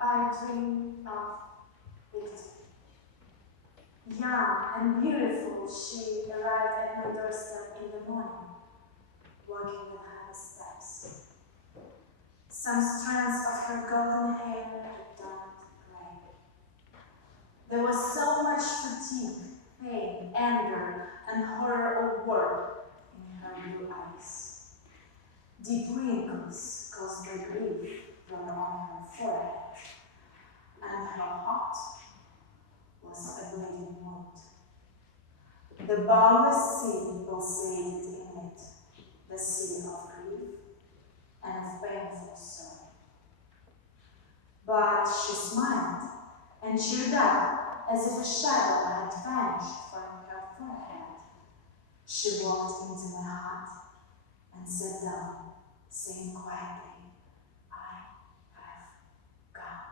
I dream of victory. Young and beautiful, she arrived at my doorstep in the morning, walking with heavy steps. Some strands of her golden hair had turned gray. There was so much fatigue, pain, anger, and horror of work in her blue eyes. Deep wrinkles caused by grief drawn on her forehead, and her heart was a bleeding wound. The boundless sea pulsated in it, the sea of grief and of painful sorrow. But she smiled and cheered up as if a shadow had vanished from her forehead. She walked into my heart and sat down, saying quietly, "I have come."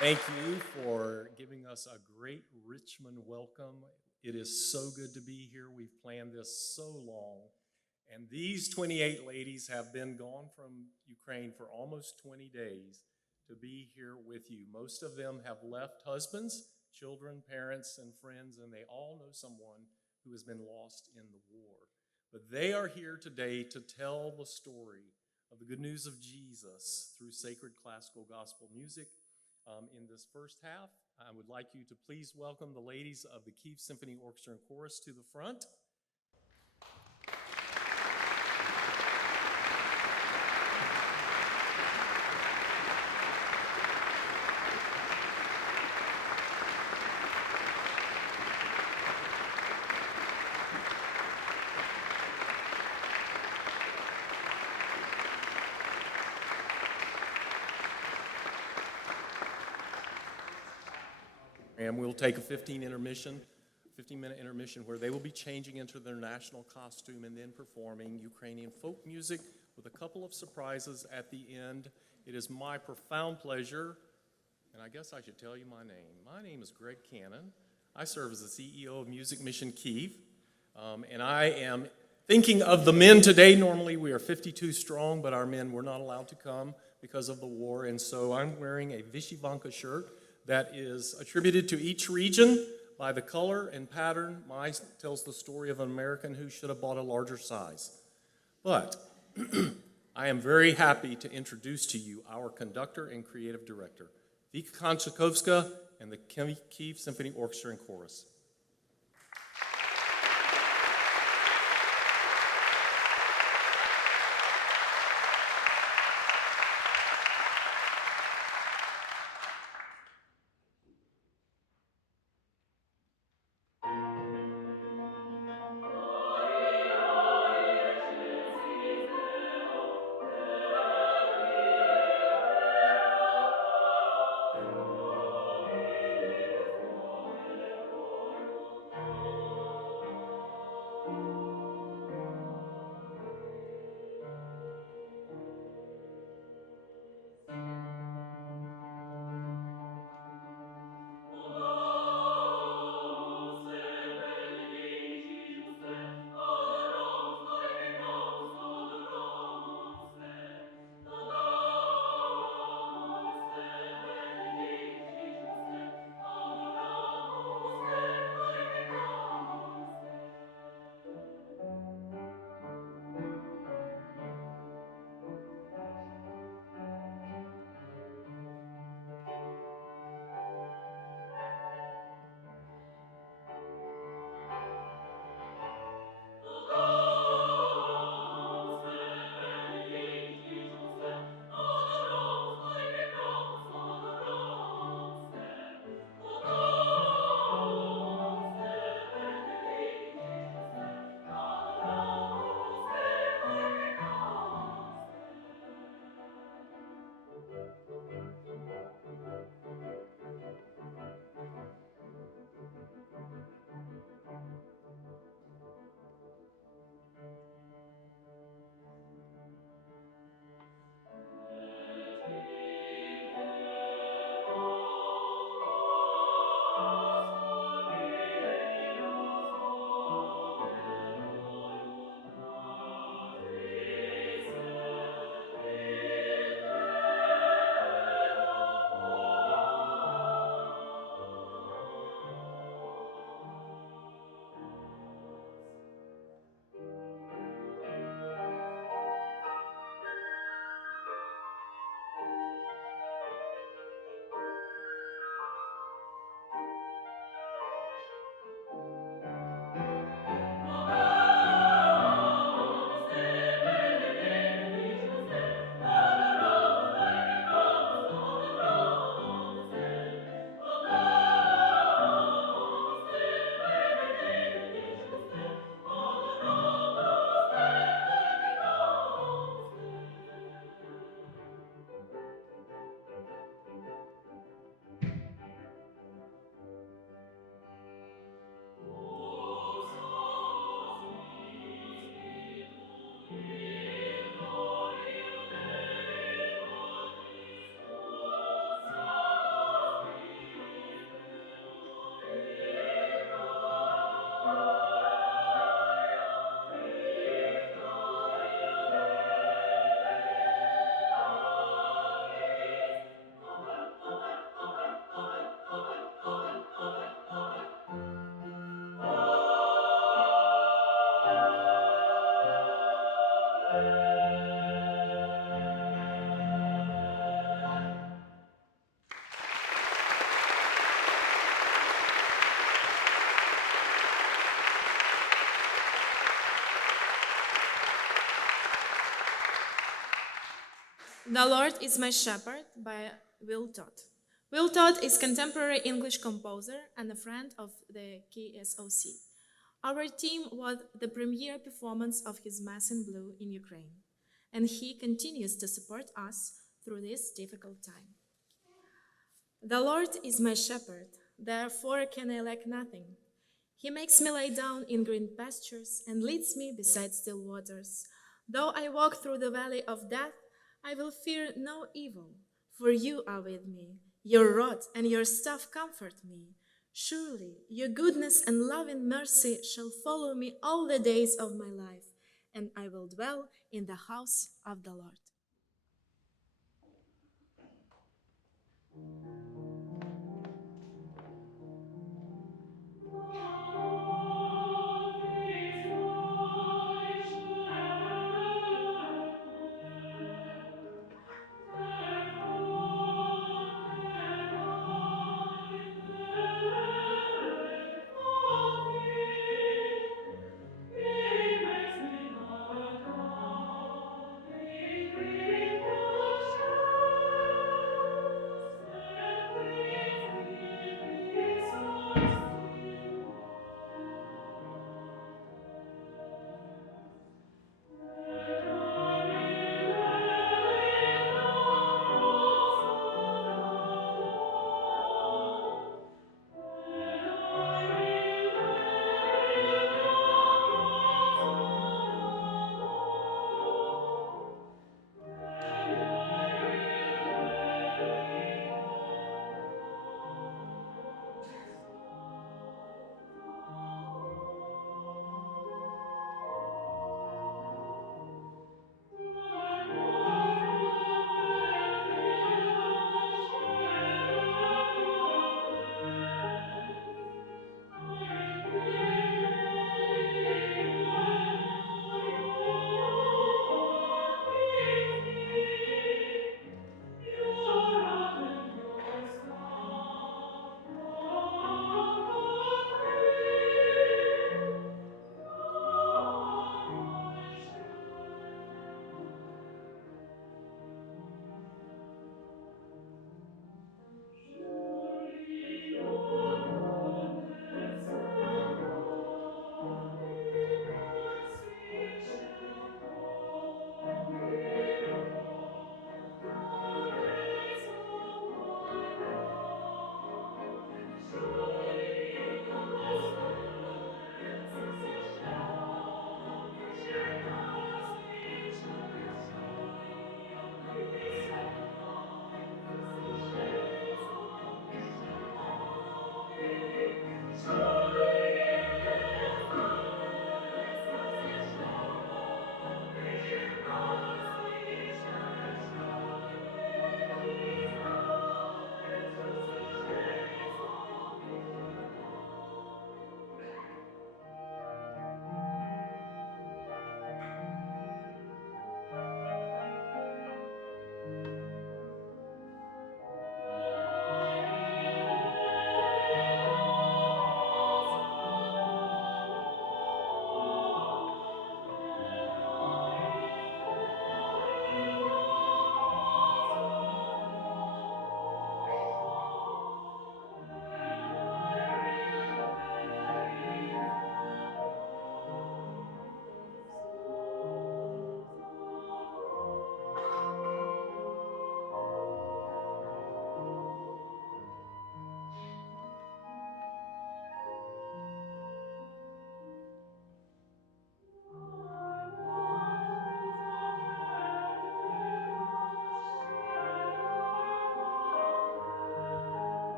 Thank you for giving us a great Richmond welcome. It is so good to be here. We've planned this so long. And these 28 ladies have been gone from Ukraine for almost 20 days to be here with you. Most of them have left husbands, children, parents, and friends, and they all know someone who has been lost in the war. But they are here today to tell the story of the good news of Jesus through sacred classical gospel music. In this first half, I would like you to please welcome the ladies of the Kyiv Symphony Orchestra Chorus to the front. And we'll take a 15-minute intermission where they will be changing into their national costume and then performing Ukrainian folk music with a couple of surprises at the end. It is my profound pleasure, and I guess I should tell you my name. My name is Greg Cannon. I serve as the CEO of Music Mission Kyiv, and I am thinking of the men today. Normally we are 52 strong, but our men were not allowed to come because of the war, and so I'm wearing a Vyshyvanka shirt that is attributed to each region by the color and pattern. Mine tells the story of an American who should have bought a larger size. But I am very happy to introduce to you our conductor and creative director, Vika Konchakovska and the Kyiv Symphony Orchestra and Chorus. The Lord is My Shepherd by Will Todd. Will Todd is contemporary English composer and a friend of the KSOC. Our team was the premiere performance of his Mass in Blue in Ukraine, and he continues to support us through this difficult time. The Lord is my shepherd, therefore can I lack nothing. He makes me lie down in green pastures and leads me beside still waters. Though I walk through the valley of death, I will fear no evil, for you are with me. Your rod and your staff comfort me. Surely your goodness and love and mercy shall follow me all the days of my life, and I will dwell in the house of the Lord.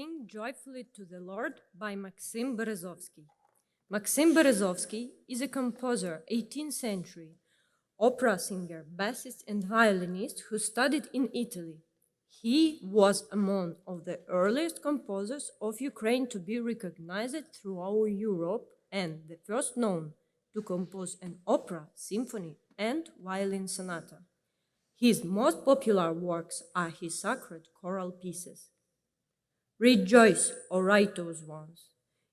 Sing Joyfully to the Lord by Maxim Berezovsky. Maxim Berezovsky is a composer, 18th century, opera singer, bassist, and violinist who studied in Italy. He was among of the earliest composers of Ukraine to be recognized throughout Europe and the first known to compose an opera, symphony, and violin sonata. His most popular works are his sacred choral pieces. Rejoice, O righteous ones,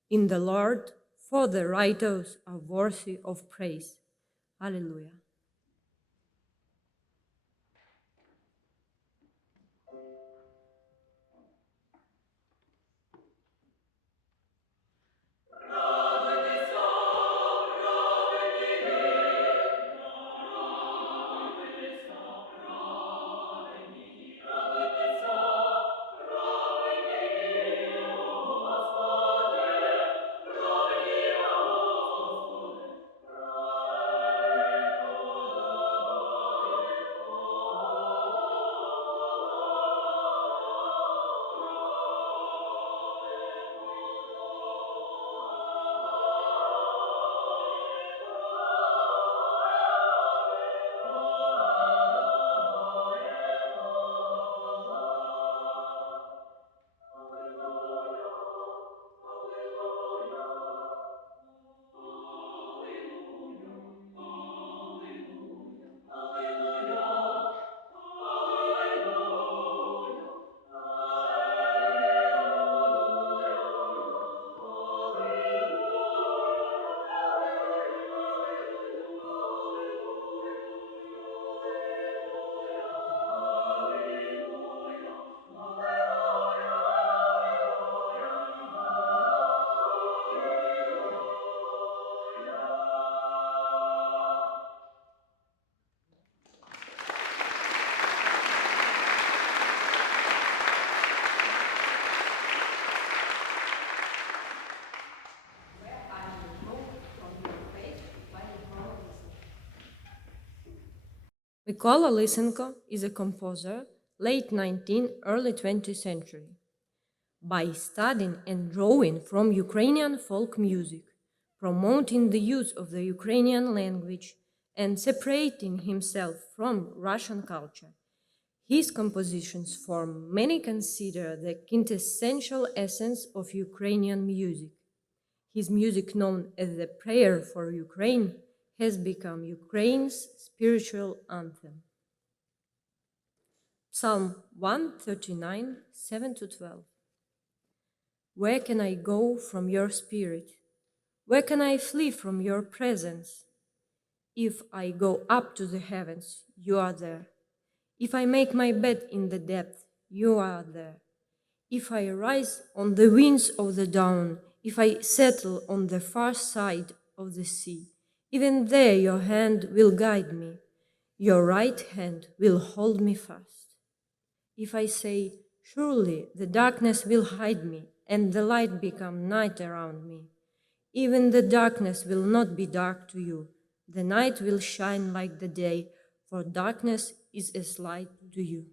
in the Lord, for the righteous are worthy of praise. Hallelujah. Mykola Lysenko is a composer, late 19th, early 20th century. By studying and drawing from Ukrainian folk music, promoting the use of the Ukrainian language, and separating himself from Russian culture, his compositions form many consider the quintessential essence of Ukrainian music. His music, known as the Prayer for Ukraine, has become Ukraine's spiritual anthem. Psalm 139, 7-12. Where can I go from your spirit? Where can I flee from your presence? If I go up to the heavens, you are there. If I make my bed in the depth, you are there. If I rise on the wings of the dawn, if I settle on the far side of the sea, even there your hand will guide me, your right hand will hold me fast. If I say, surely the darkness will hide me, and the light become night around me, even the darkness will not be dark to you. The night will shine like the day, for darkness is as light to you.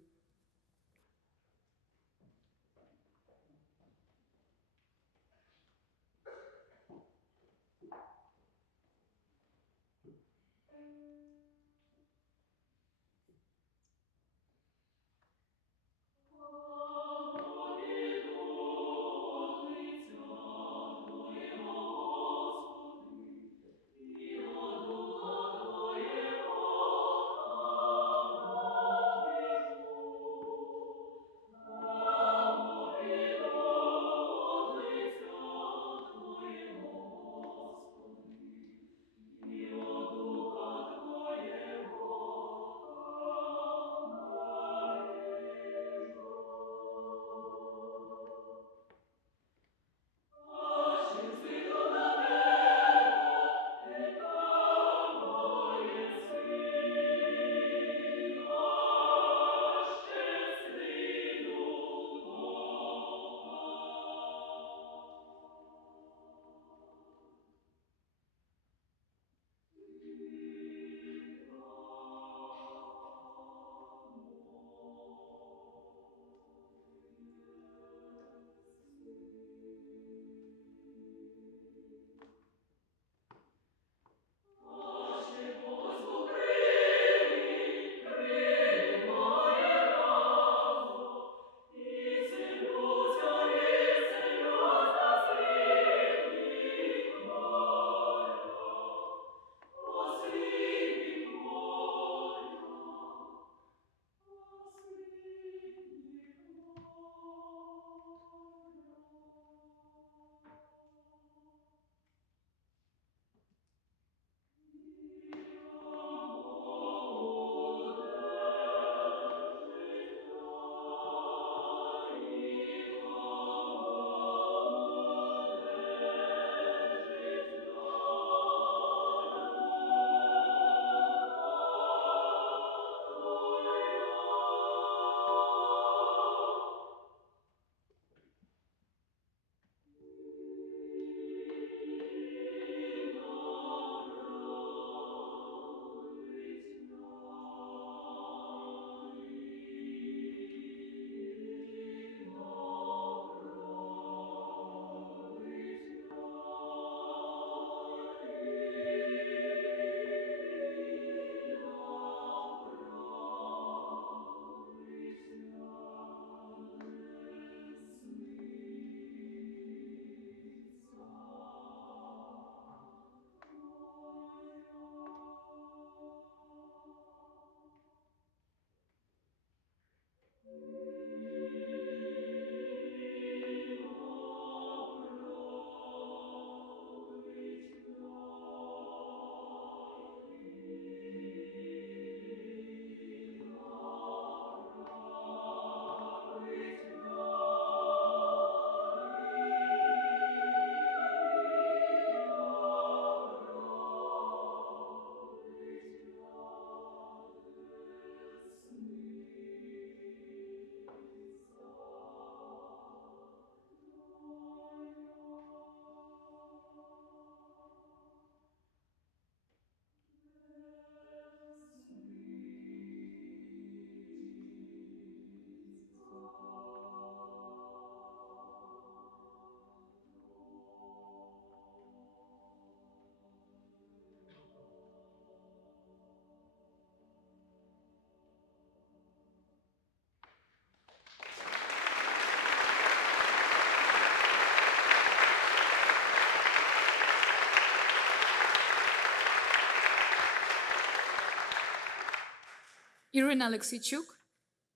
Irina Alexeichuk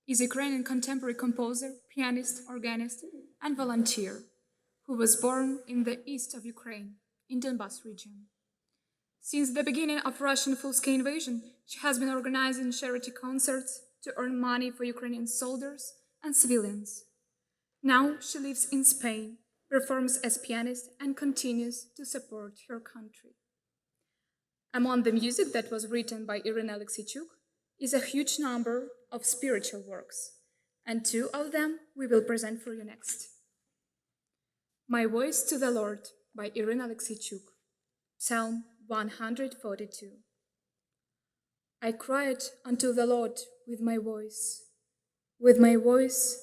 is a Ukrainian contemporary composer, pianist, organist, and volunteer who was born in the east of Ukraine, in Donbas region. Since the beginning of Russian full-scale invasion, she has been organizing charity concerts to earn money for Ukrainian soldiers and civilians. Now she lives in Spain, performs as pianist, and continues to support her country. Among the music that was written by Irina Alexeichuk is a huge number of spiritual works, and two of them we will present for you next. My Voice to the Lord by Irina Alexeichuk, Psalm 142. I cried unto the Lord with my voice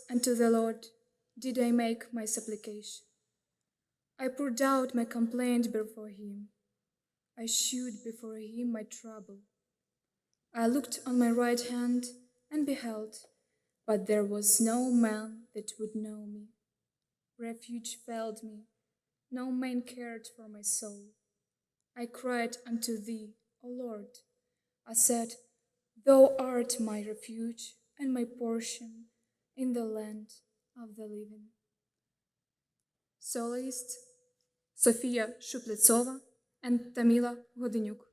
unto the Lord did I make my supplication. I poured out my complaint before him. I shewed before him my trouble. I looked on my right hand and beheld, but there was no man that would know me. Refuge failed me, no man cared for my soul. I cried unto thee, O Lord. I said, Thou art my refuge and my portion in the land of the living. Soloist Sofia Shupletsova and Tamila Godeniuk.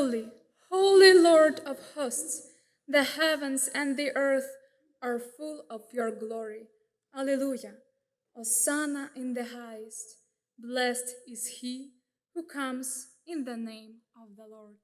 Holy, holy Lord of hosts, the heavens and the earth are full of your glory. Alleluia. Hosanna in the highest. Blessed is he who comes in the name of the Lord.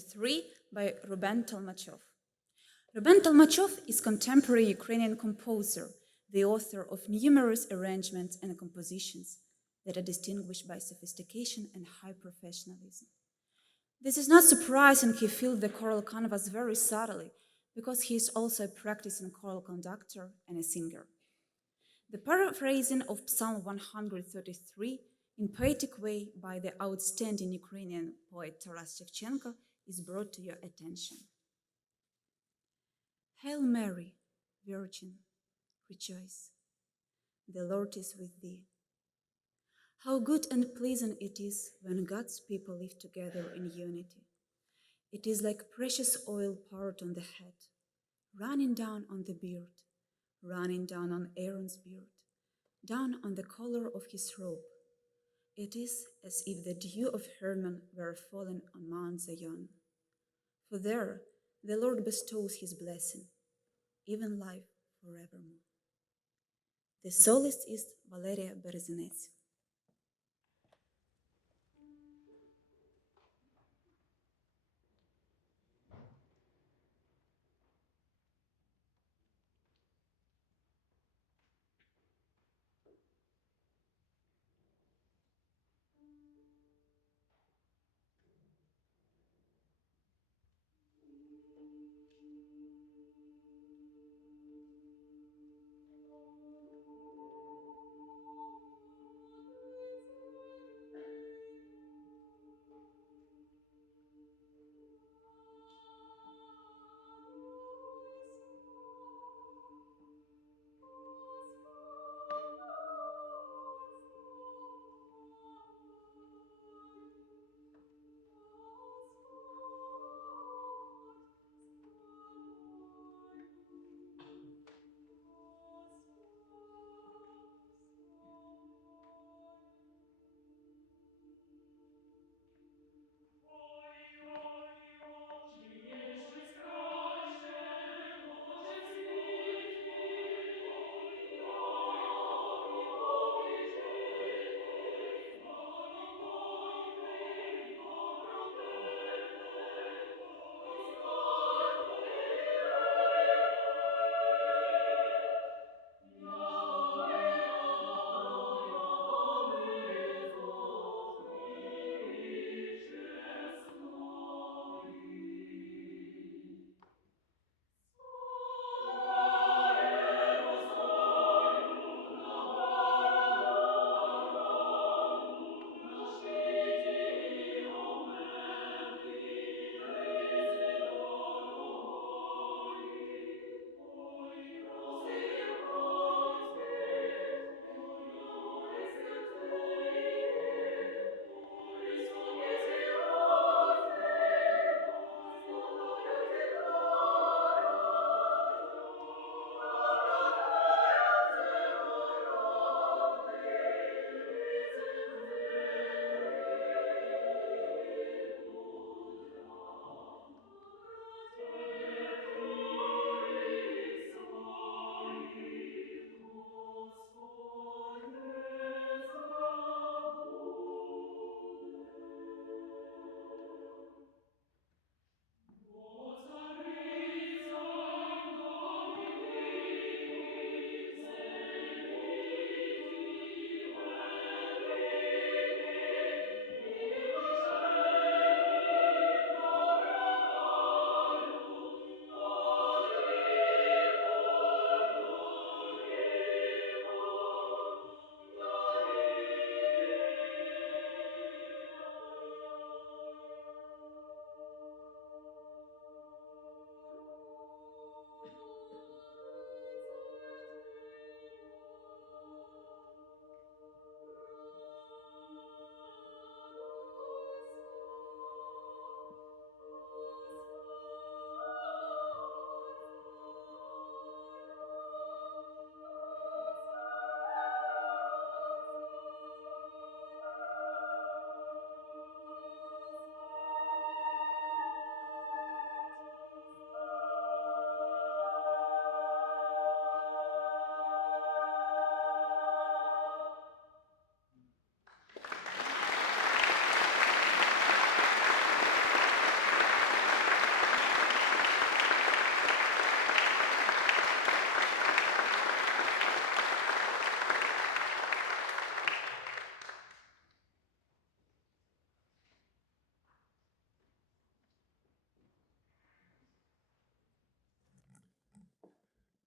1933 by Ruben Tolmachov. Ruben Tolmachov is contemporary Ukrainian composer, the author of numerous arrangements and compositions that are distinguished by sophistication and high professionalism. This is not surprising. He filled the choral canvas very subtly because he is also a practicing choral conductor and a singer. The paraphrasing of Psalm 133 in poetic way by the outstanding Ukrainian poet Taras Shevchenko is brought to your attention. Hail Mary, Virgin, rejoice. The Lord is with thee. How good and pleasant it is when God's people live together in unity. It is like precious oil poured on the head, running down on the beard, running down on Aaron's beard, down on the collar of his robe. It is as if the dew of Hermon were fallen on Mount Zion. For there the Lord bestows his blessing, even life forevermore. The soloist is Valeria Berezynets.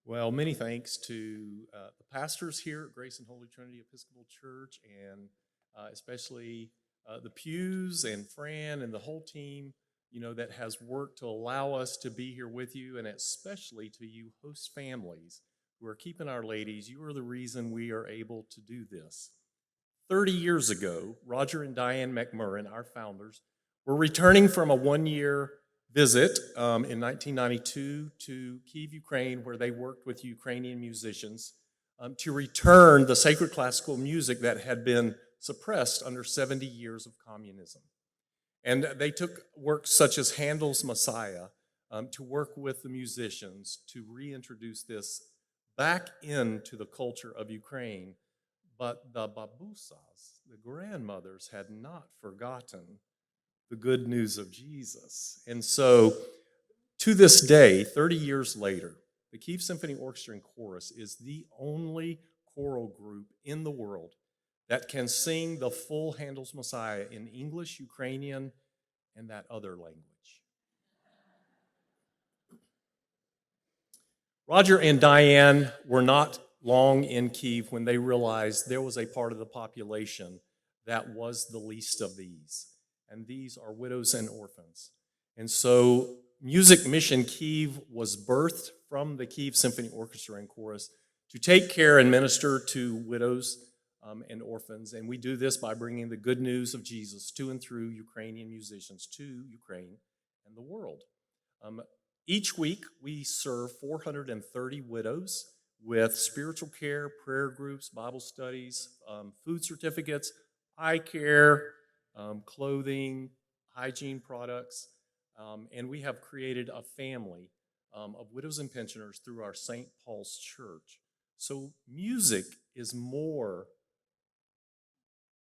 Well, many thanks to the pastors here at Grace and Holy Trinity Episcopal Church, and especially the pews and Fran and the whole team, that has worked to allow us to be here with you, and especially to you host families who are keeping our ladies. You are the reason we are able to do this. 30 years ago, Roger and Diane McMurrin, our founders, were returning from a one-year visit in 1992 to Kyiv, Ukraine, where they worked with Ukrainian musicians to return the sacred classical music that had been suppressed under 70 years of communism. And they took works such as Handel's Messiah to work with the musicians to reintroduce this back into the culture of Ukraine. But the babusas, the grandmothers, had not forgotten the good news of Jesus. And so, to this day, 30 years later, the Kyiv Symphony Orchestra Chorus is the only choral group in the world that can sing the full Handel's Messiah in English, Ukrainian, and that other language. Roger and Diane were not long in Kyiv when they realized there was a part of the population that was the least of these, and these are widows and orphans. And so Music Mission Kyiv was birthed from the Kyiv Symphony Orchestra and Chorus to take care and minister to widows and orphans. And we do this by bringing the good news of Jesus to and through Ukrainian musicians to Ukraine and the world. Each week, we serve 430 widows with spiritual care, prayer groups, Bible studies, food certificates, eye care, clothing, hygiene products, and we have created a family of widows and pensioners through our St. Paul's Church. So music is more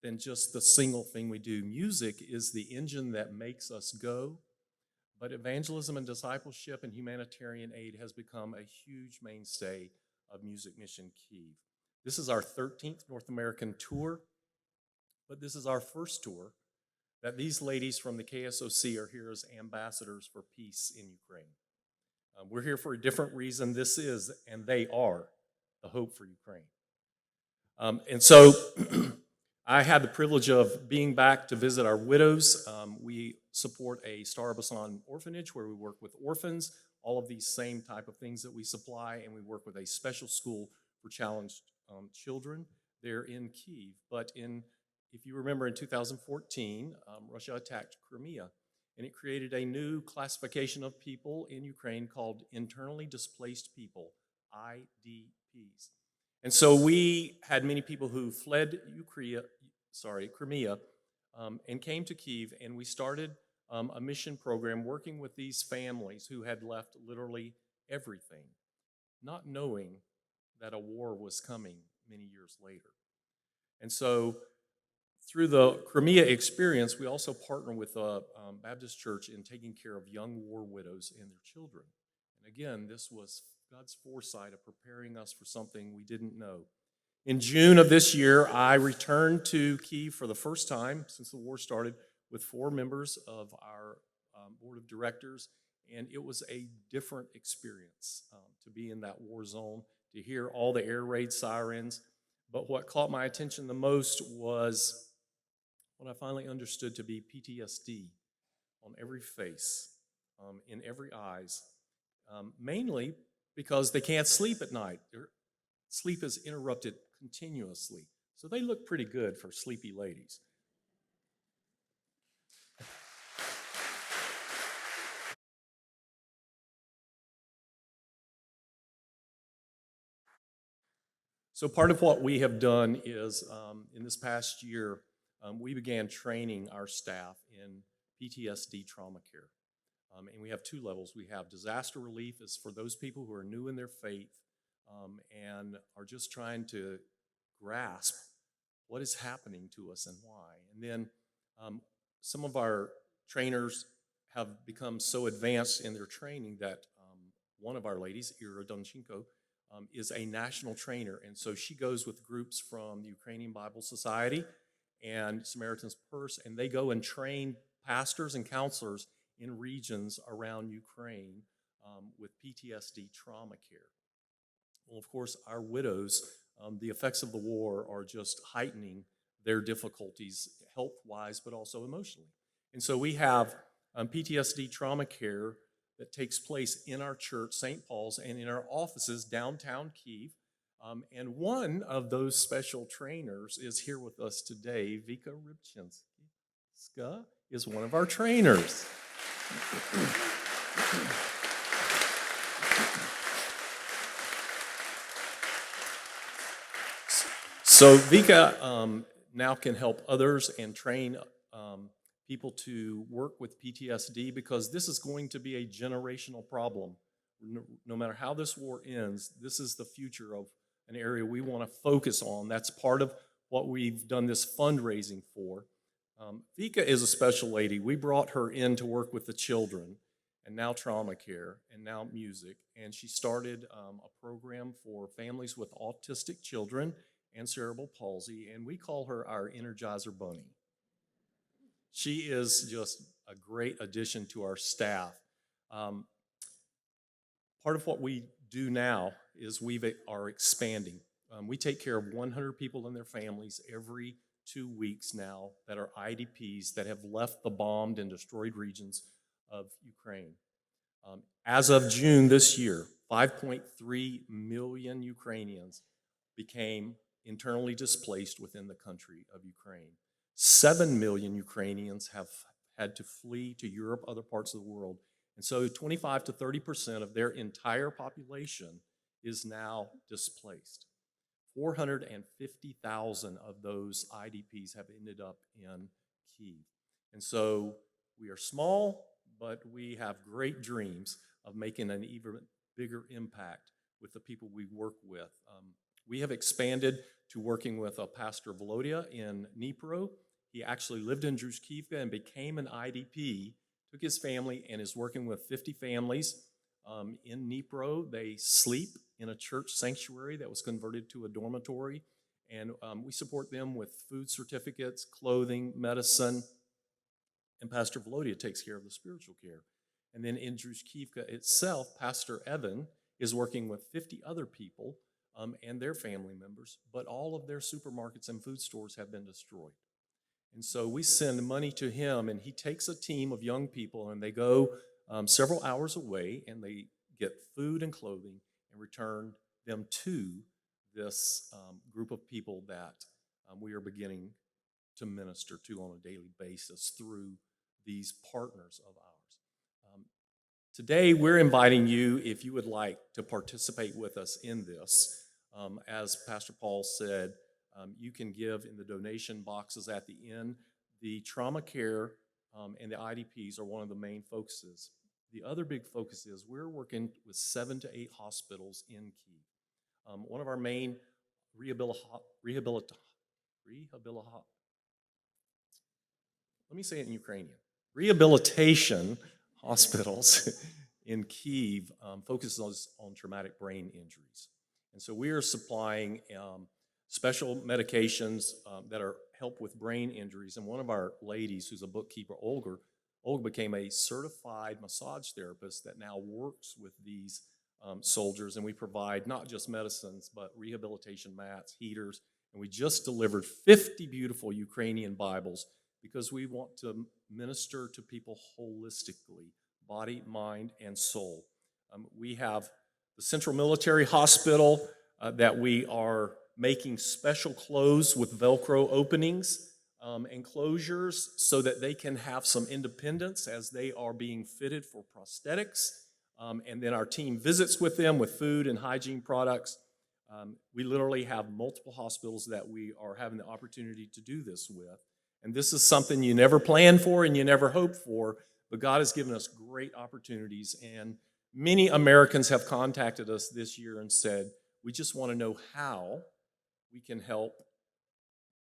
than just the single thing we do. Music is the engine that makes us go, but evangelism and discipleship and humanitarian aid has become a huge mainstay of Music Mission Kyiv. This is our 13th North American tour, but this is our first tour that these ladies from the KSOC are here as ambassadors for peace in Ukraine. We're here for a different reason. This is, and they are, the hope for Ukraine. And so I had the privilege of being back to visit our widows. We support a Star Basan orphanage where we work with orphans, all of these same type of things that we supply, and we work with a special school for challenged children there in Kyiv. But if you remember, in 2014, Russia attacked Crimea, and it created a new classification of people in Ukraine called internally displaced people, IDPs. And so we had many people who fled Crimea, and came to Kyiv, and we started a mission program working with these families who had left literally everything, not knowing that a war was coming many years later. And so through the Crimea experience, we also partner with a Baptist church in taking care of young war widows and their children. And again, this was God's foresight of preparing us for something we didn't know. In June of this year, I returned to Kyiv for the first time since the war started with 4 members of our board of directors, and it was a different experience to be in that war zone, to hear all the air raid sirens. But what caught my attention the most was what I finally understood to be PTSD on every face, in every eyes, mainly because they can't sleep at night. Their sleep is interrupted continuously. So they look pretty good for sleepy ladies. So part of what we have done is, in this past year, we began training our staff in PTSD trauma care. And we have 2 levels. We have disaster relief is for those people who are new in their faith and are just trying to grasp what is happening to us and why. And then some of our trainers have become so advanced in their training that one of our ladies, Ira Donchenko, is a national trainer. And so she goes with groups from the Ukrainian Bible Society and Samaritan's Purse, and they go and train pastors and counselors in regions around Ukraine with PTSD trauma care. Well, of course, our widows, the effects of the war are just heightening their difficulties health-wise, but also emotionally. And so we have PTSD trauma care that takes place in our church, St. Paul's, and in our offices downtown Kyiv. And one of those special trainers is here with us today. Vika Rybczynska is one of our trainers. So Vika now can help others and train people to work with PTSD, because this is going to be a generational problem. No matter how this war ends, this is the future of an area we want to focus on. That's part of what we've done this fundraising for. Vika is a special lady. We brought her in to work with the children, and now trauma care, and now music. And she started a program for families with autistic children and cerebral palsy, and we call her our Energizer Bunny. She is just a great addition to our staff. Part of what we do now is we are expanding. We take care of 100 people and their families every 2 weeks now that are IDPs that have left the bombed and destroyed regions of Ukraine. As of June this year, 5.3 million Ukrainians became internally displaced within the country of Ukraine. 7 million Ukrainians have had to flee to Europe, other parts of the world. And so 25 to 30% of their entire population is now displaced. 450,000 of those IDPs have ended up in Kyiv. And so we are small, but we have great dreams of making an even bigger impact with the people we work with. We have expanded to working with Pastor Volodya in Dnipro. He actually lived in Druskivka and became an IDP, took his family, and is working with 50 families in Dnipro. They sleep in a church sanctuary that was converted to a dormitory, and we support them with food certificates, clothing, medicine, and Pastor Volodya takes care of the spiritual care. And then in Druskivka itself, Pastor Evan is working with 50 other people and their family members, but all of their supermarkets and food stores have been destroyed. And so we send money to him, and he takes a team of young people, and they go several hours away, and they get food and clothing and return them to this group of people that we are beginning to minister to on a daily basis through these partners of ours. Today, we're inviting you, if you would like to participate with us in this. As Pastor Paul said, you can give in the donation boxes at the end. The trauma care and the IDPs are one of the main focuses. The other big focus is we're working with 7 to 8 hospitals in Kyiv. One of our main rehabilitation hospitals in Kyiv focuses on traumatic brain injuries. And so we are supplying special medications that are help with brain injuries. And one of our ladies, who's a bookkeeper, Olga became a certified massage therapist that now works with these soldiers. And we provide not just medicines, but rehabilitation mats, heaters. And we just delivered 50 beautiful Ukrainian Bibles because we want to minister to people holistically, body, mind, and soul. We have the Central Military Hospital that we are making special clothes with Velcro openings and closures so that they can have some independence as they are being fitted for prosthetics. And then our team visits with them with food and hygiene products. We literally have multiple hospitals that we are having the opportunity to do this with. And this is something you never planned for and you never hoped for, but God has given us great opportunities. And many Americans have contacted us this year and said, we just want to know how we can help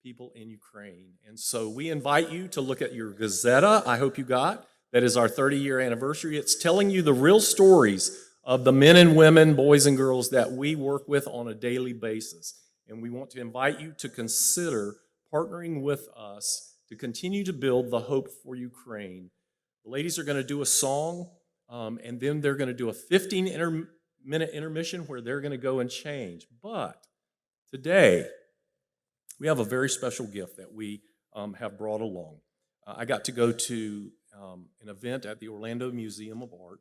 people in Ukraine. And so we invite you to look at your Gazeta, I hope you got. That is our 30-year anniversary. It's telling you the real stories of the men and women, boys and girls that we work with on a daily basis. And we want to invite you to consider partnering with us to continue to build the hope for Ukraine. The ladies are going to do a song, and then they're going to do a 15-minute minute intermission where they're going to go and change. But today, we have a very special gift that we have brought along. I got to go to an event at the Orlando Museum of Art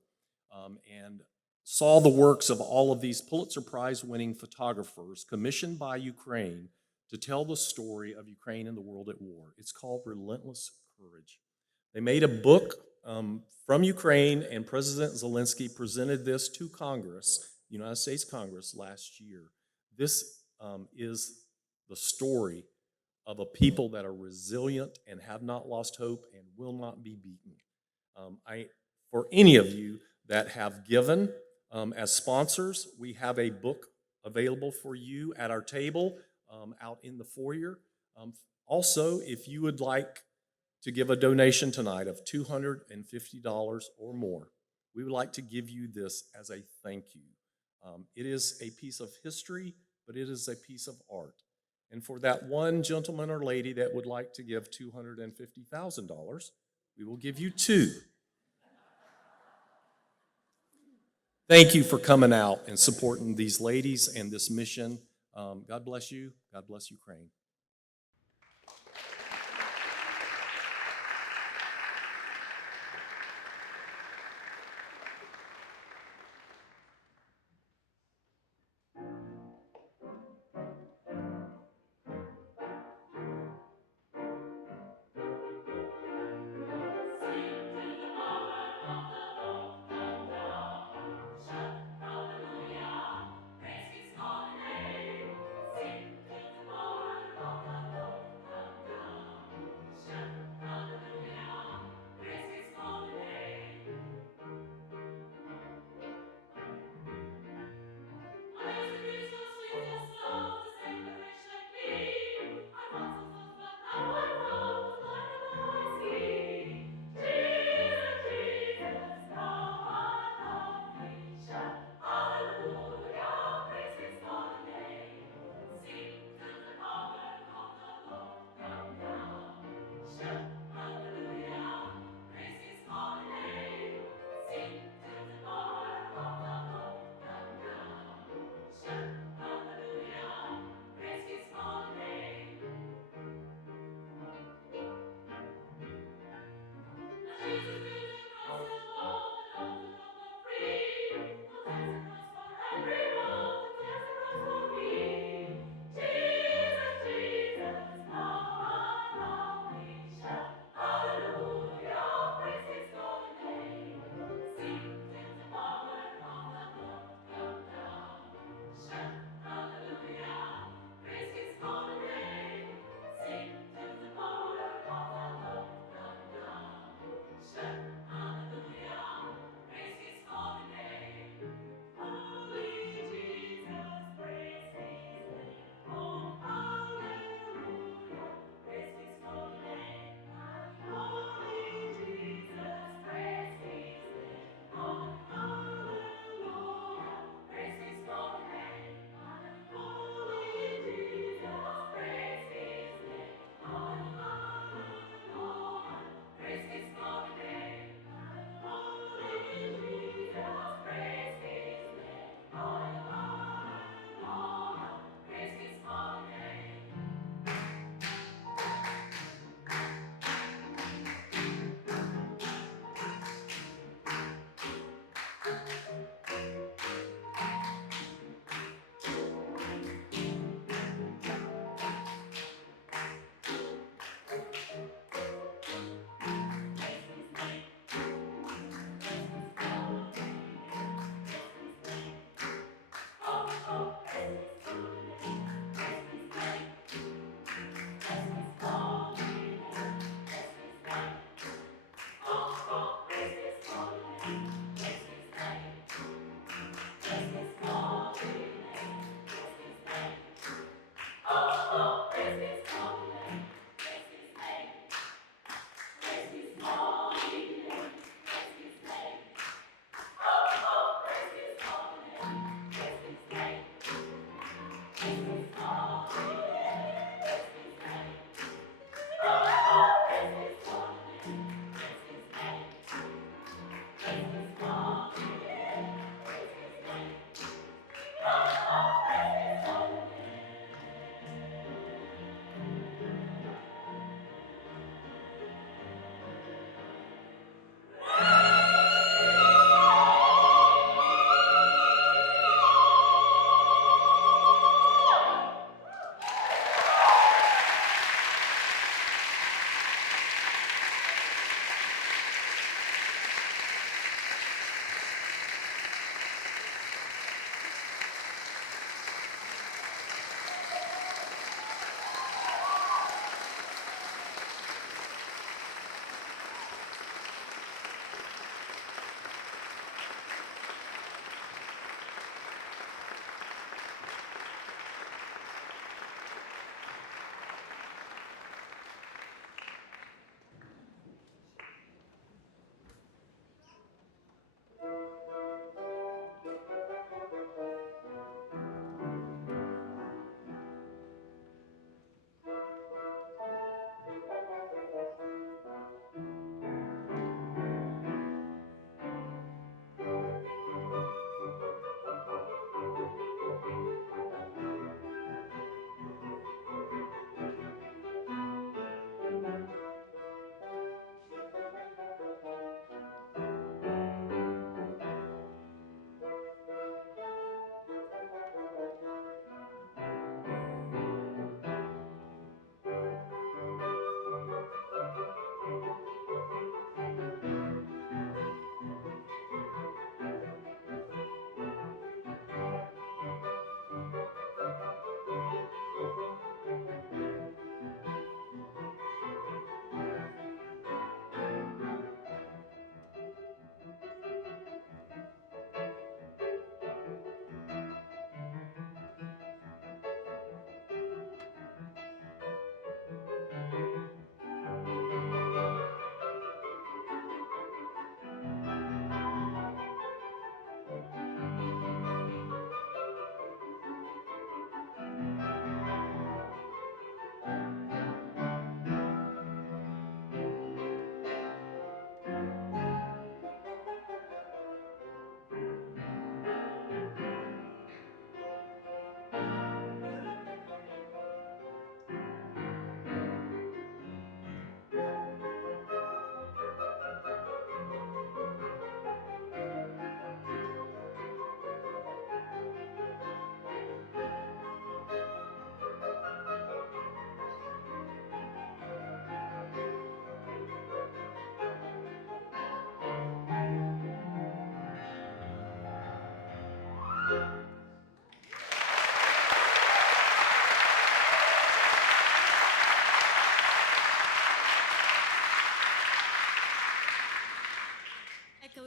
and saw the works of all of these Pulitzer Prize-winning photographers commissioned by Ukraine to tell the story of Ukraine and the world at war. It's called Relentless Courage. They made a book from Ukraine, and President Zelensky presented this to Congress, the United States Congress, last year. This is the story of a people that are resilient and have not lost hope and will not be beaten. For any of you that have given as sponsors, we have a book available for you at our table out in the foyer. Also, if you would like to give a donation tonight of $250 or more, we would like to give you this as a thank you. It is a piece of history, but it is a piece of art. And for that one gentleman or lady that would like to give $250,000, we will give you two. Thank you for coming out and supporting these ladies and this mission. God bless you. God bless Ukraine.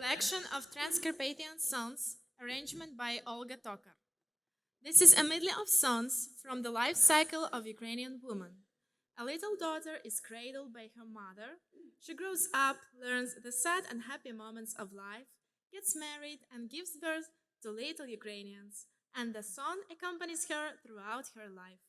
collection of Transcarpathian songs, arrangement by Olga Tokar. This is a medley of songs from the life cycle of Ukrainian woman. A little daughter is cradled by her mother. She grows up, learns the sad and happy moments of life, gets married, and gives birth to little Ukrainians, and the song accompanies her throughout her life.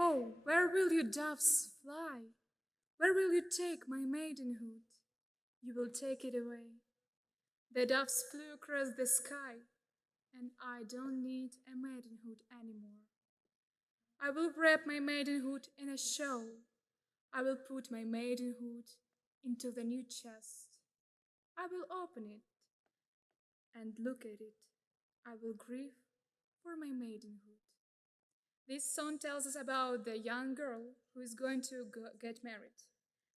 Oh, where will you doves fly? Where will you take my maidenhood? You will take it away. The doves flew across the sky, and I don't need a maidenhood anymore. I will wrap my maidenhood in a shawl. I will put my maidenhood into the new chest. I will open it and look at it. I will grieve for my maidenhood. This song tells us about the young girl who is going to get married,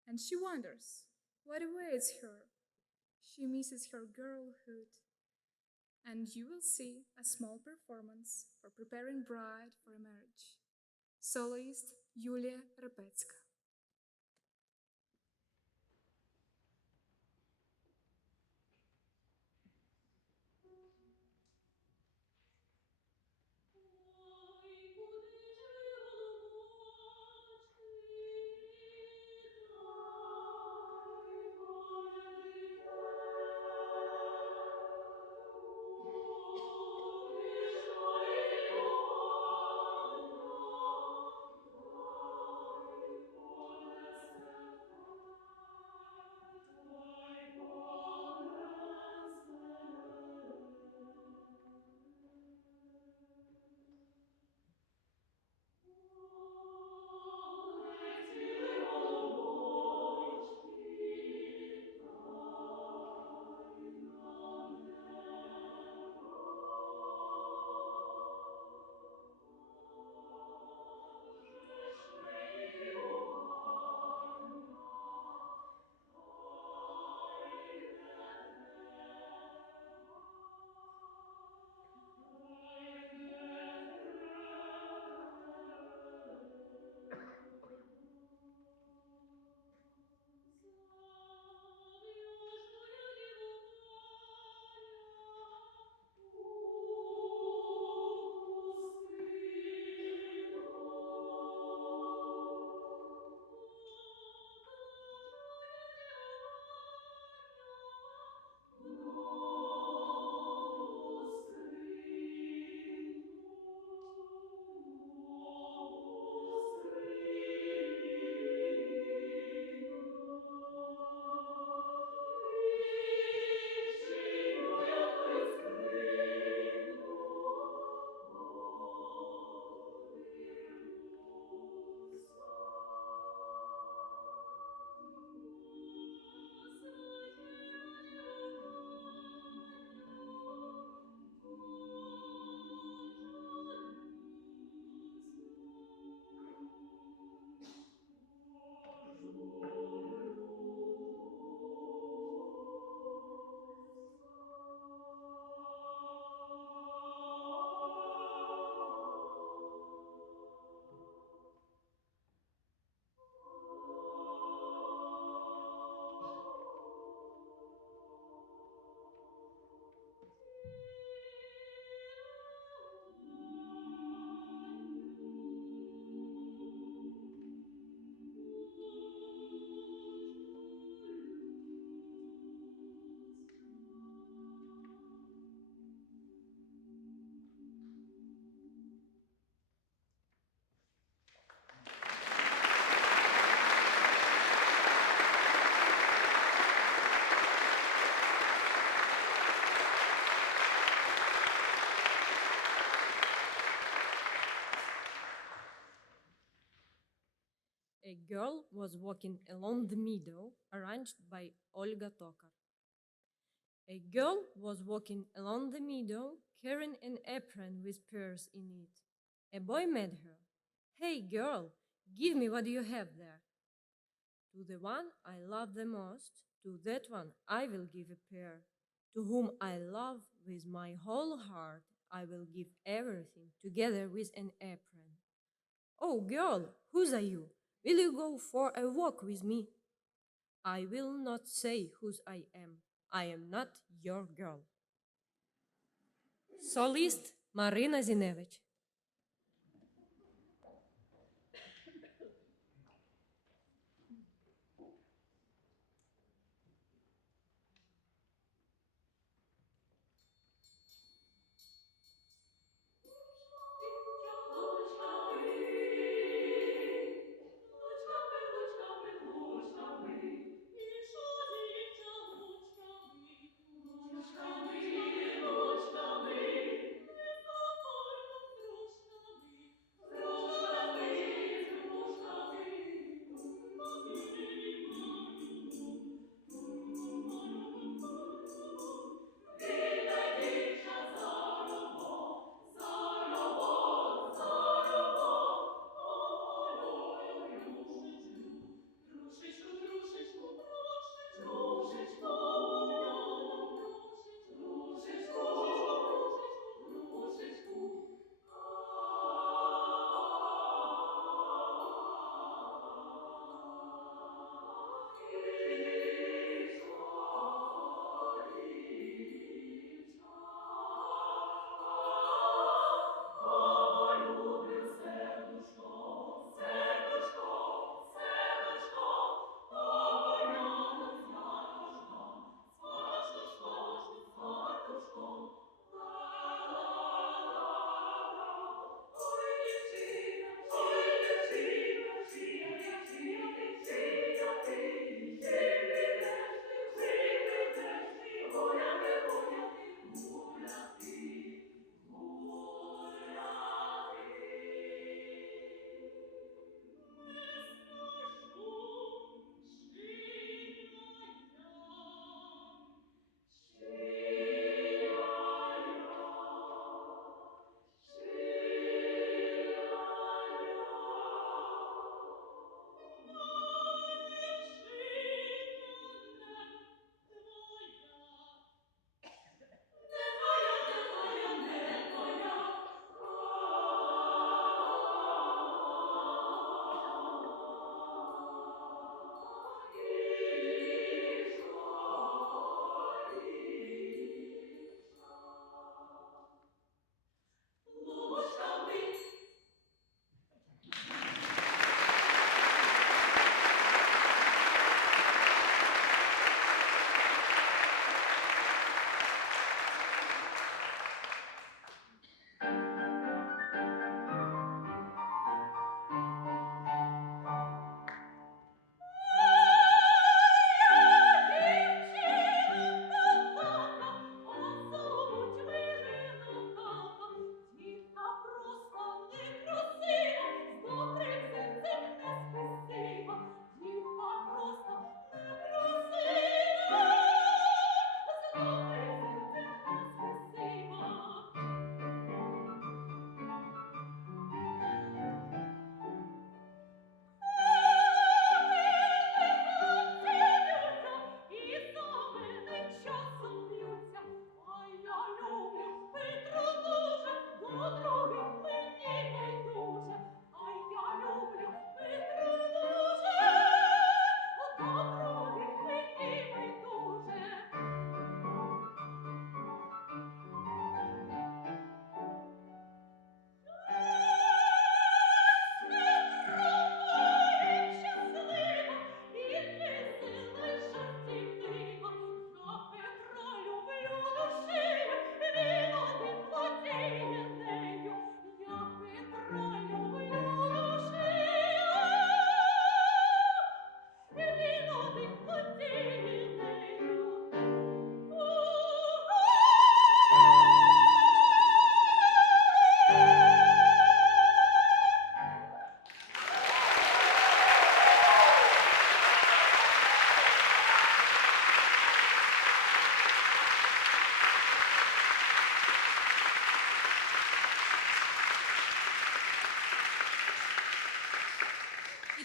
and she wonders what awaits her. She misses her girlhood, and you will see a small performance for preparing bride for a marriage. Soloist Yulia Repetska. A girl was walking along the meadow, arranged by Olga Tokar. A girl was walking along the meadow, carrying an apron with pears in it. A boy met her. Hey, girl, give me what you have there. To the one I love the most, to that one I will give a pear. To whom I love with my whole heart, I will give everything, together with an apron. Oh, girl, whose are you? Will you go for a walk with me? I will not say whose I am. I am not your girl. Solist Marina Zinevich.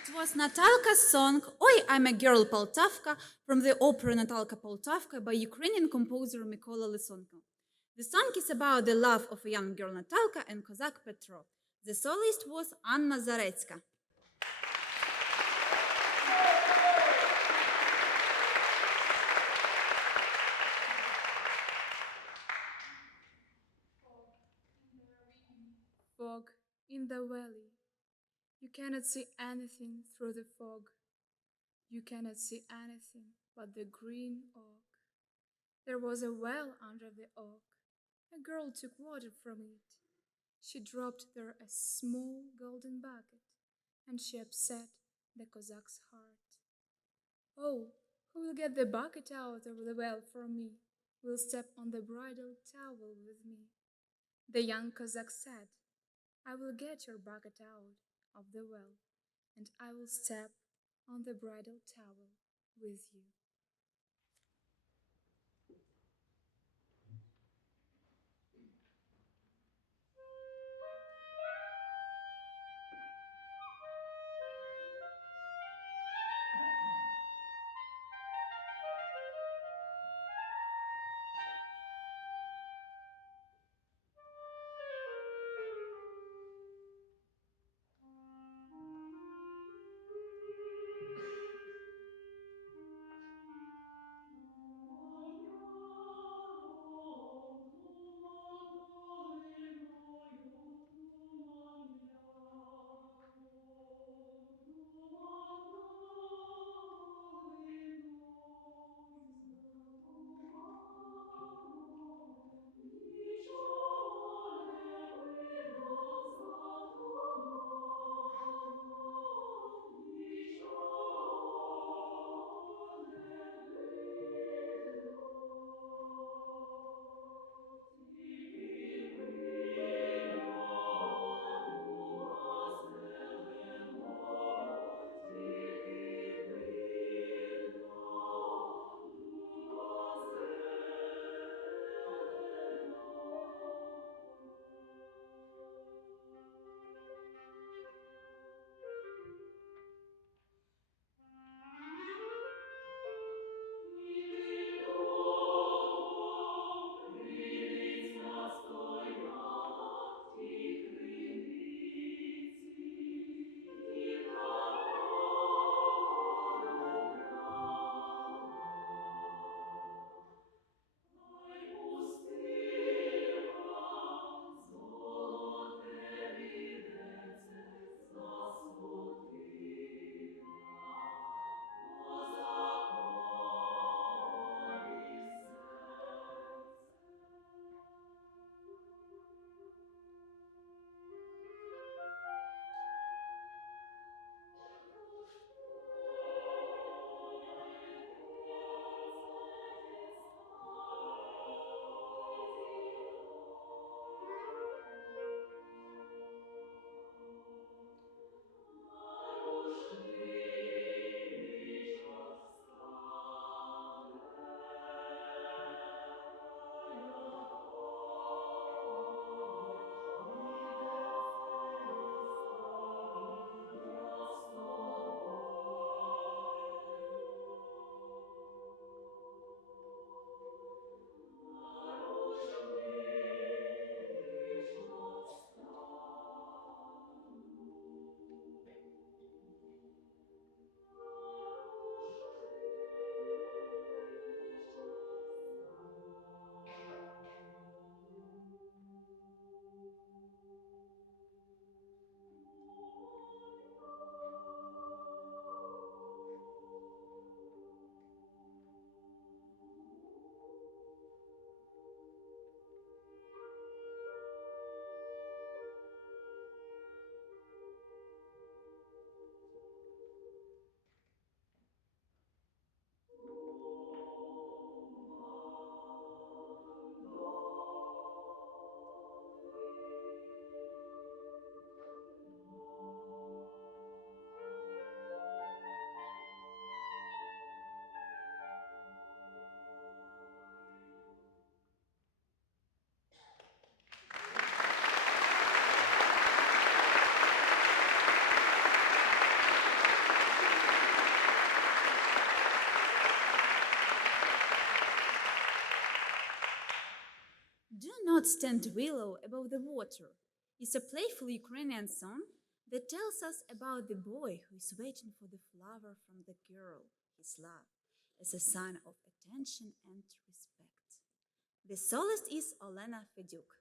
It was Natalka's song Oi, I'm a Girl Poltavka from the opera Natalka Poltavka by Ukrainian composer Mykola Lysonko. The song is about the love of a young girl Natalka and Cossack Petro. The soloist was Anna Zaretska. Fog in the valley. You cannot see anything through the fog. You cannot see anything but the green oak. There was a well under the oak. A girl took water from it. She dropped there a small golden bucket, and she upset the Cossack's heart. Oh, who will get the bucket out of the well for me? Will step on the bridal towel with me. The young Cossack said, I will get your bucket out of the well, and I will step on the bridal towel with you. Not Stand Willow Above the Water is a playful Ukrainian song that tells us about the boy who is waiting for the flower from the girl his love as a sign of attention and respect. The soloist is Olena Feduk.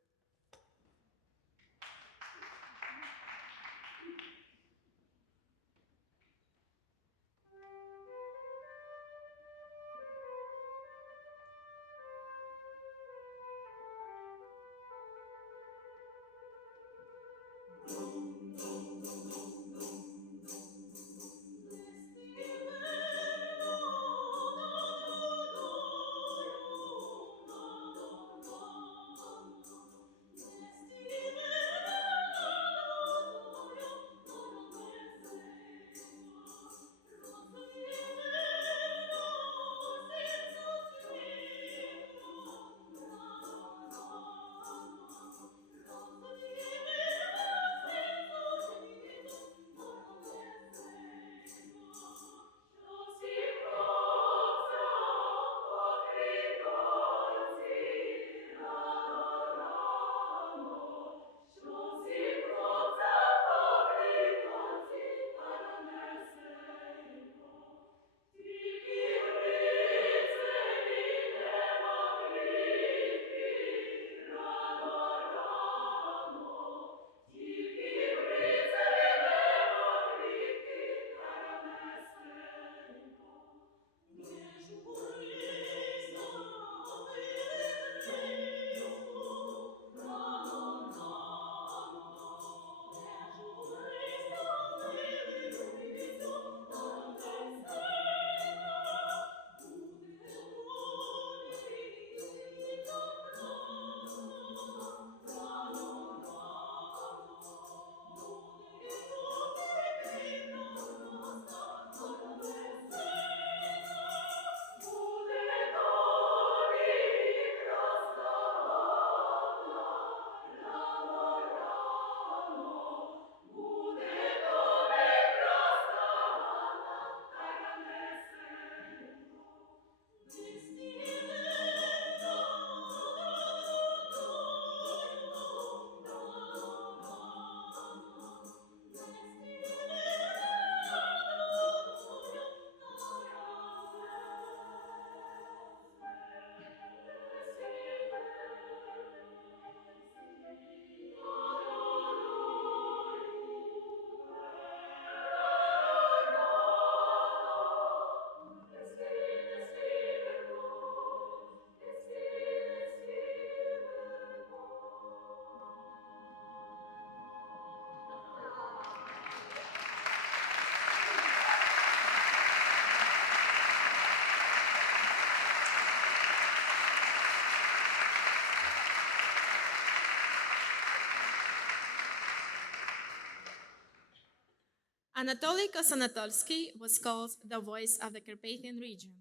Anatoly Kosanatolsky was called the voice of the Carpathian region.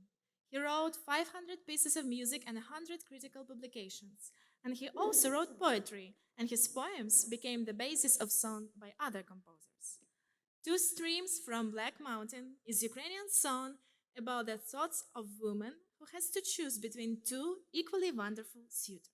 He wrote 500 pieces of music and 100 critical publications, and he also wrote poetry, and his poems became the basis of song by other composers. Two Streams from Black Mountain is Ukrainian song about the thoughts of woman who has to choose between two equally wonderful suitors.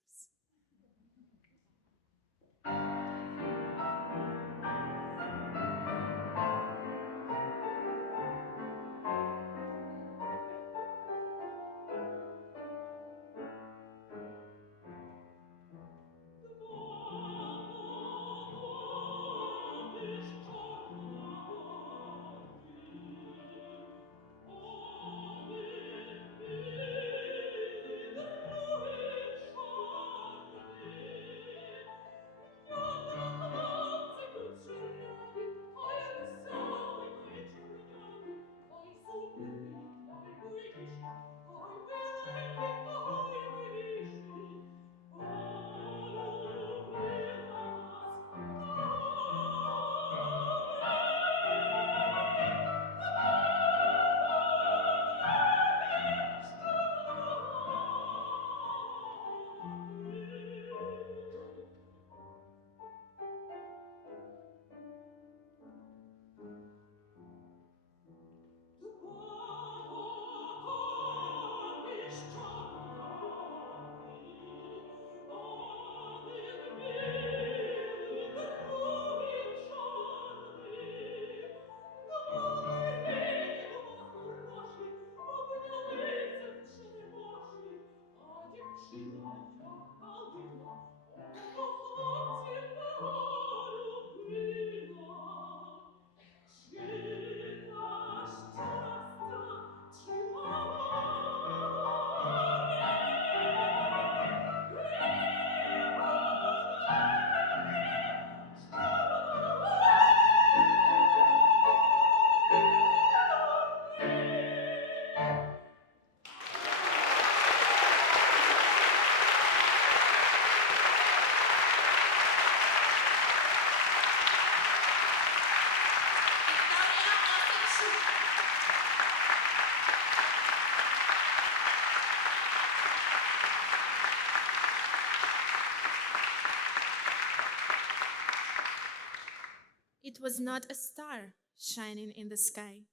It was not a star shining in the sky.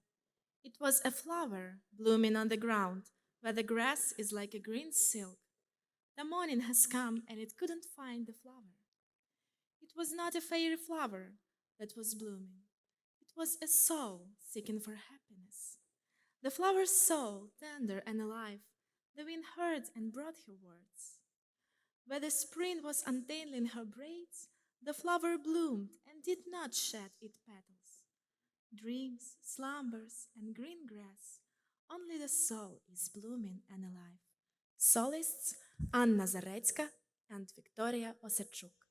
It was a flower blooming on the ground where the grass is like a green silk. The morning has come and it couldn't find the flower. It was not a fairy flower that was blooming. It was a soul seeking for happiness. The flower's soul, tender and alive, the wind heard and brought her words. Where the spring was untangling her braids, the flower bloomed and did not shed its petals. Dreams, slumbers, and green grass, only the soul is blooming and alive. Solists Anna Zarecka and Victoria Osachuk.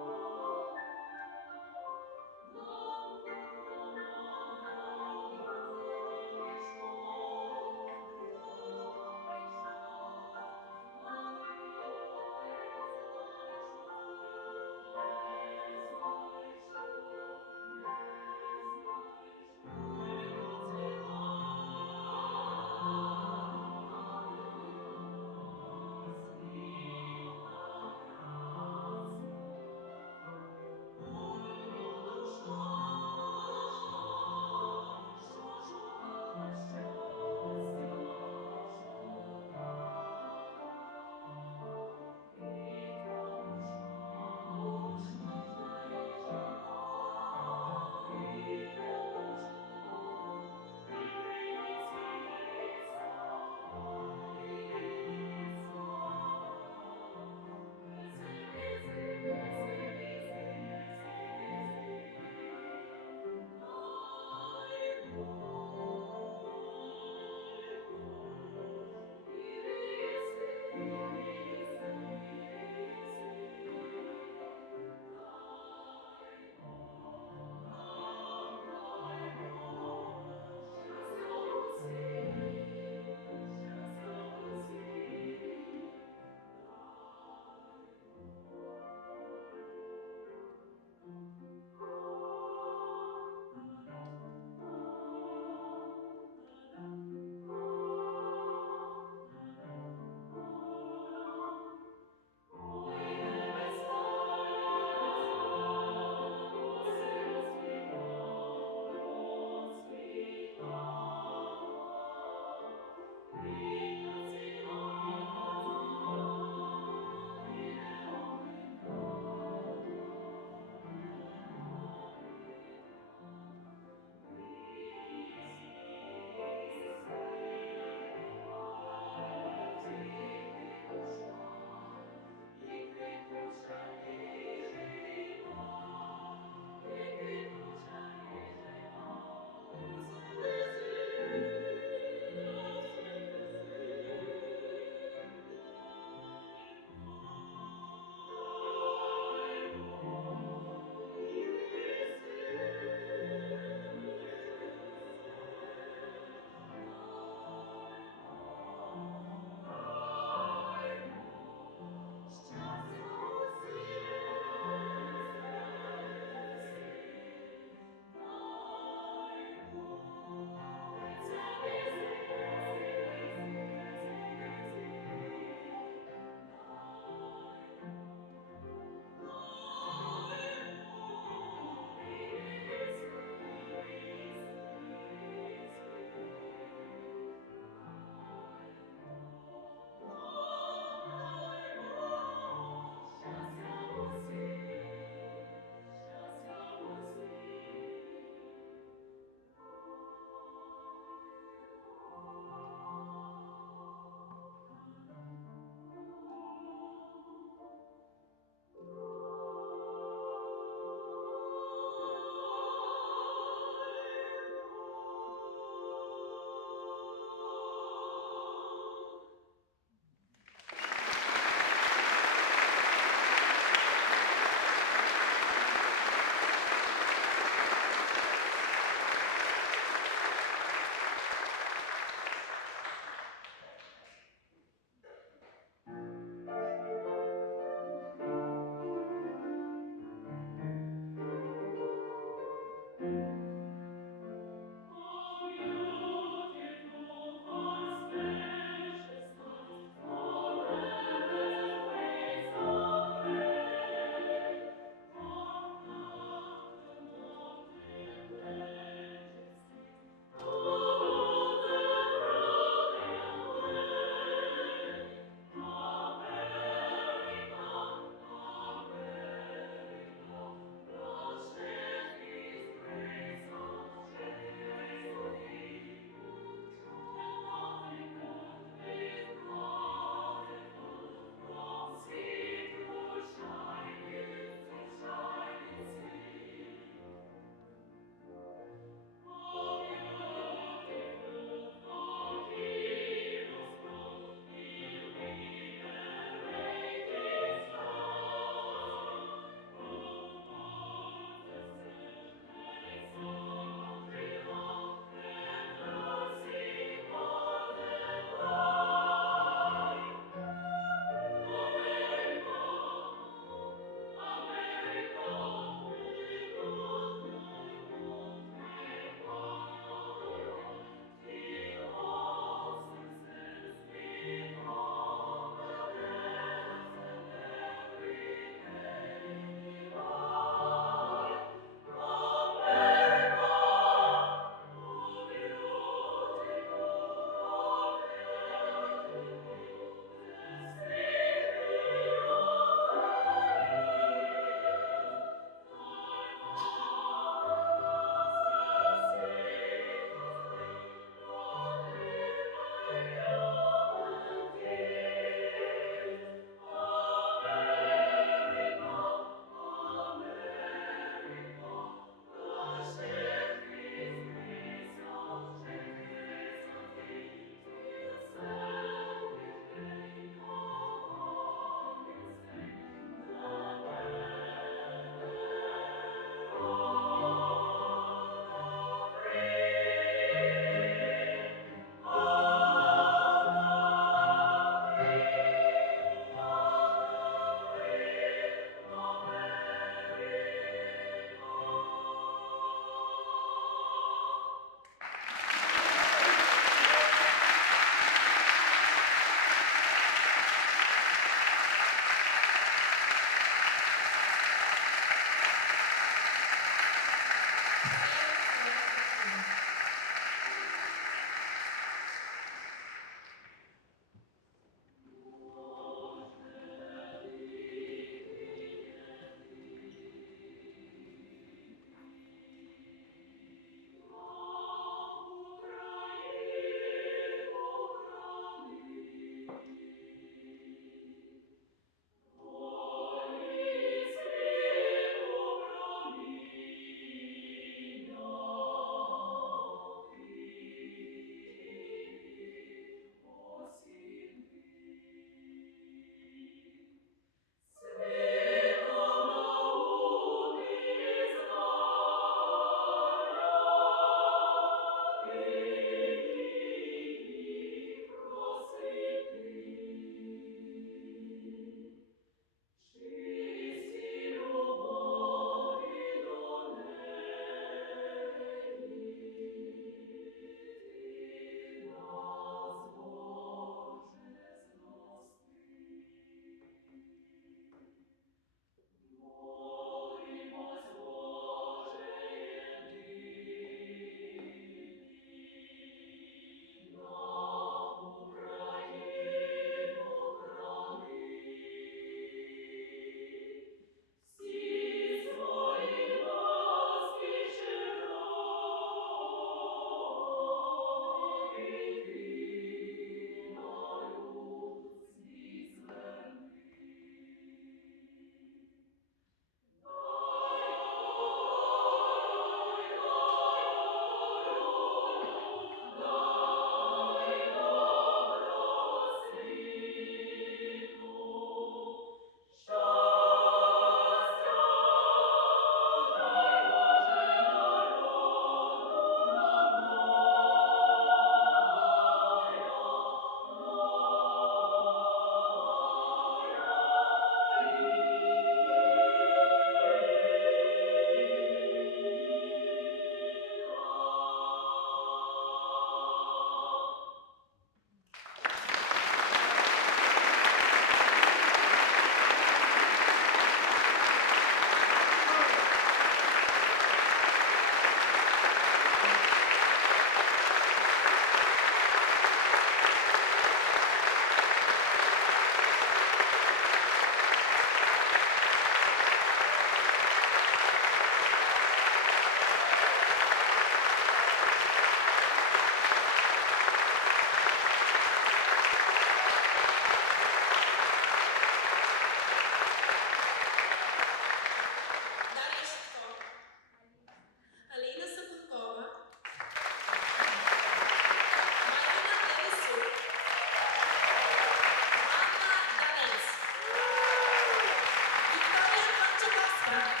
Thank you.